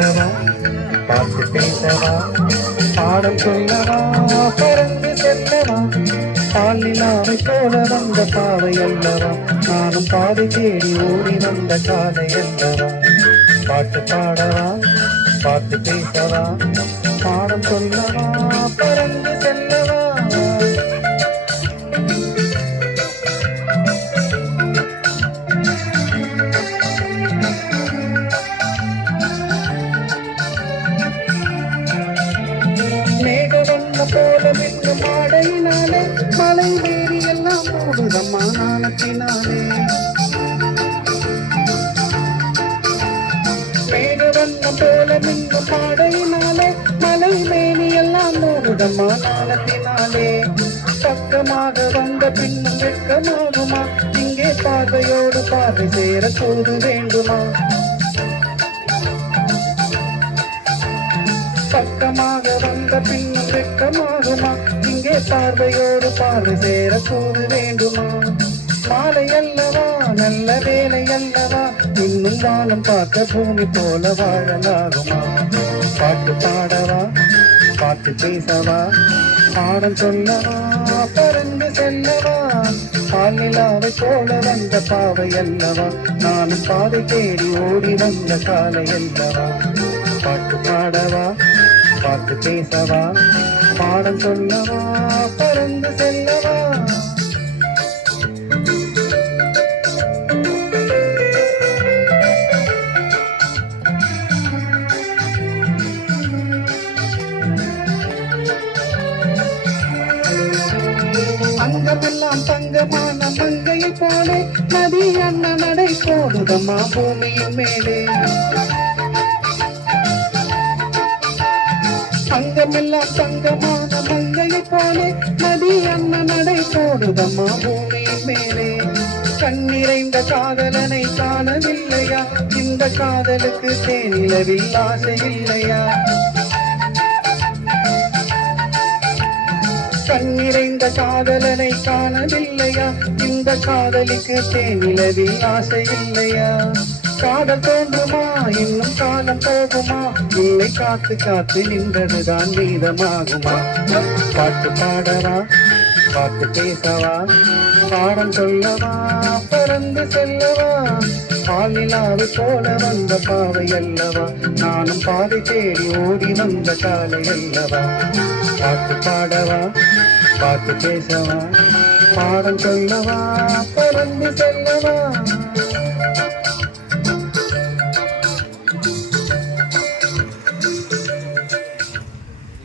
பாடவா பார்த்து பேசவா பாடம் சொல்லவா பறந்து செல்லவா பாலிலாவை போல வந்த பாவை அல்லவா நானும் பாதை தேடி ஓடி வந்த காதை அல்லவா பாட்டு பாடவா பார்த்து பேசவா பாடம் சொல்லவா பறந்து செல்லவா போல மின்னும் மாடையினாலே மலை வேறி எல்லாம் போடுதம்மா நாணத்தினாலே மேகவண்ணம் போல மின்னும் மாடையினாலே மலை வேறி எல்லாம் போடுதம்மா நாணத்தினாலே பக்கமாக வந்த பின்னும் வெட்கமாகுமா இங்கே பார்வையோடு பார்வை சேர போது வேண்டுமா பக்கமாக வந்த பின்னும் வெட்கமாகுமா இங்கே பார்வையோடு பார்வை சேர போது வேண்டுமா மாலை அல்லவா நல்ல வேலை அல்லவா இன்னும் வானம் பார்க்க பூமி போல வாழலாகுமா பாட்டு பாடவா பாட்டு பேசவா பாடம் சொல்லவா பறந்து செல்லவா பாலிலாவை போல வந்த பாவை அல்லவா நானும் பாதை தேடி ஓடி வந்த காலை அல்லவா பாட்டு பாடவா பார்த்து பேசவா பாடம் சொல்லவா பறந்து செல்லவா அங்கமெல்லாம் தங்கமான மங்கையை போலே நதி அண்ண நடை போடுதம்மா பூமியின் மேலே அங்கமெல்லாம் தங்கமான மங்கையை போலே நதி அண்ண நடை போடுதம்மா பூமியின் மேலே கண்ணிறைந்த காதலனை காணவில்லையா இந்த காதலுக்கு தேனிலவில் ஆசை இல்லையா கண்ணிறைந்த காதலனை காணவில்லையா இந்த காதலுக்கு தேனிலவில் ஆசை இல்லையா காதல் தோன்றுமா இன்னும் காலம் போகுமா இல்லை காத்து காத்து நின்றதுதான் மீதமாகுமா பாட்டு பாடவா பாட்டு பேசவா பாடம் சொல்லவா பறந்து செல்லவா பாலிலாவை போல வந்த பாவை அல்லவா நானும் பாதை தேடி ஓடி வந்த காலை அல்லவா பாட்டு பாடவா பாட்டு பேசவா பாடம் சொல்லவா பறந்து செல்லவா